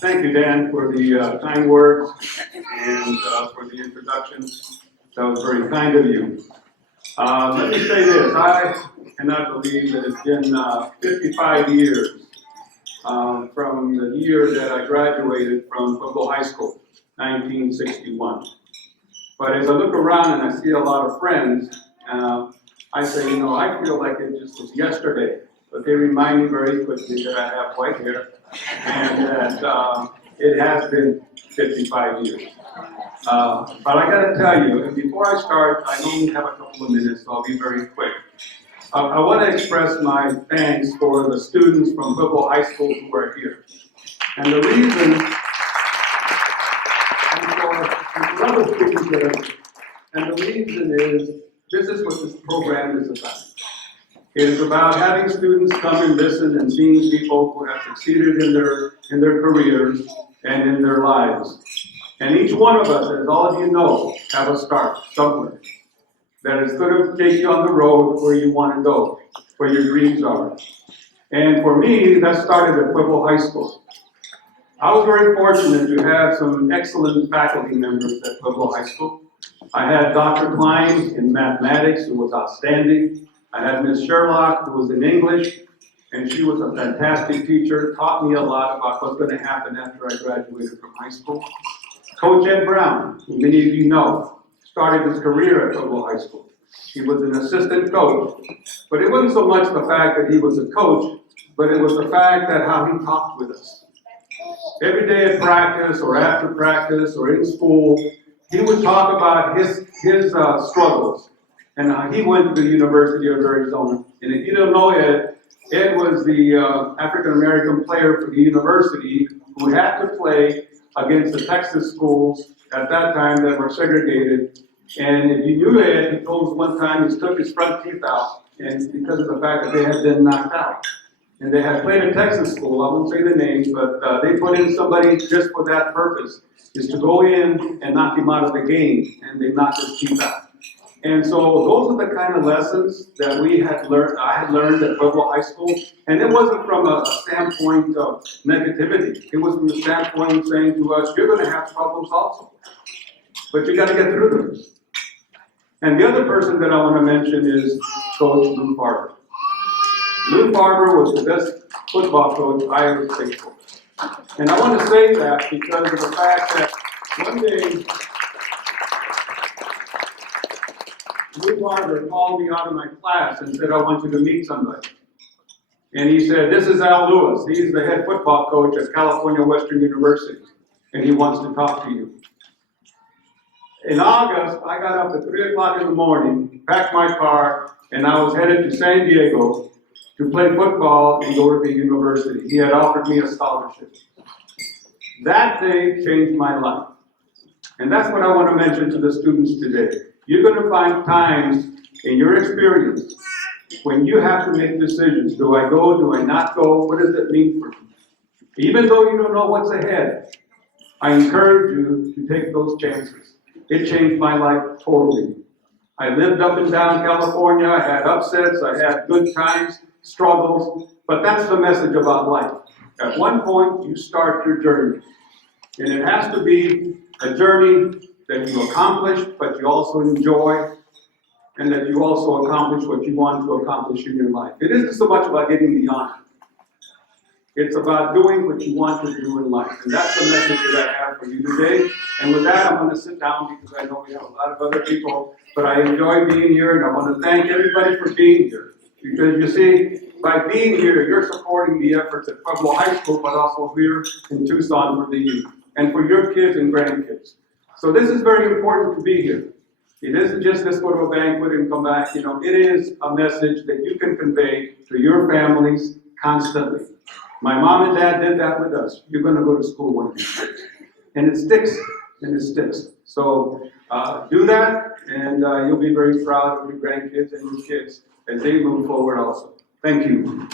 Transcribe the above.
Thank you, Dan, for the kind words and for the introduction. That was very kind of you. Let me say this. I cannot believe that it's been 55 years from the year that I graduated from Pueblo High School, 1961. But as I look around and I see a lot of friends, I say, you know, I feel like it just was yesterday. But they remind me very quickly that I have white hair and that it has been 55 years. But I got to tell you, and before I start, I only have a couple of minutes, so I'll be very quick. I want to express my thanks for the students from Pueblo High School who are here. And the reason, and for other students that are, and the reason is, this is what this program is about. It is about having students come and listen and seeing people who have succeeded in their careers and in their lives. And each one of us, as all of you know, have a start somewhere that is going to take you on the road where you want to go, where your dreams are. And for me, that started at Pueblo High School. I was very fortunate to have some excellent faculty members at Pueblo High School. I had Dr. Klein in mathematics, who was outstanding. I had Ms. Sherlock, who was in English, and she was a fantastic teacher, taught me a lot about what's going to happen after I graduated from high school. Coach Ed Brown, who many of you know, started his career at Pueblo High School. He was an assistant coach, but it wasn't so much the fact that he was a coach, but it was the fact that how he talked with us. Every day at practice, or after practice, or in school, he would talk about his struggles. And he went to the University of Arizona. And if you don't know Ed, Ed was the African-American player for the university who had to play against the Texas schools at that time that were segregated. And if you knew Ed, he told us one time he took his front teeth out, and because of the fact that they had been knocked out. And they had played a Texas school, I won't say the names, but they put in somebody just for that purpose, is to go in and knock him out of the game, and they knocked his teeth out. And so those are the kind of lessons that I had learned at Pueblo High School. And it wasn't from a standpoint of negativity. It was from the standpoint of saying to us, you're going to have problems also, but you got to get through them. And the other person that I want to mention is Coach Lou Farber. Lou Farber was the best football coach I ever played for. And I want to say that because of the fact that one day, Lou Farber called me out of my class and said, I want you to meet somebody. And he said, this is Al Lewis. He's the head football coach at California Western University, and he wants to talk to you. In August, I got up at 3 o'clock in the morning, packed my car, and I was headed to San Diego to play football and go to the university. He had offered me a scholarship. That day changed my life. And that's what I want to mention to the students today. You're going to find times in your experience when you have to make decisions. Do I go? Do I not go? What does it mean for you? Even though you don't know what's ahead, I encourage you to take those chances. It changed my life totally. I lived up and down California. I had upsets. I had good times, struggles. But that's the message about life. At one point, you start your journey. And it has to be a journey that you accomplish, but you also enjoy, and that you also accomplish what you want to accomplish in your life. It isn't so much about getting the honor. It's about doing what you want to do in life. And that's the message that I have for you today. And with that, I'm going to sit down because I know we have a lot of other people, but I enjoy being here, and I want to thank everybody for being here. Because you see, by being here, you're supporting the efforts at Pueblo High School, but also here in Tucson for the youth, and for your kids and grandkids. So this is very important to be here. It isn't just let's go to a banquet and come back. You know, it is a message that you can convey to your families constantly. My mom and dad did that with us. You're going to go to school one of these days. And it sticks, and it sticks. So do that, and you'll be very proud of your grandkids and your kids as they move forward also. Thank you.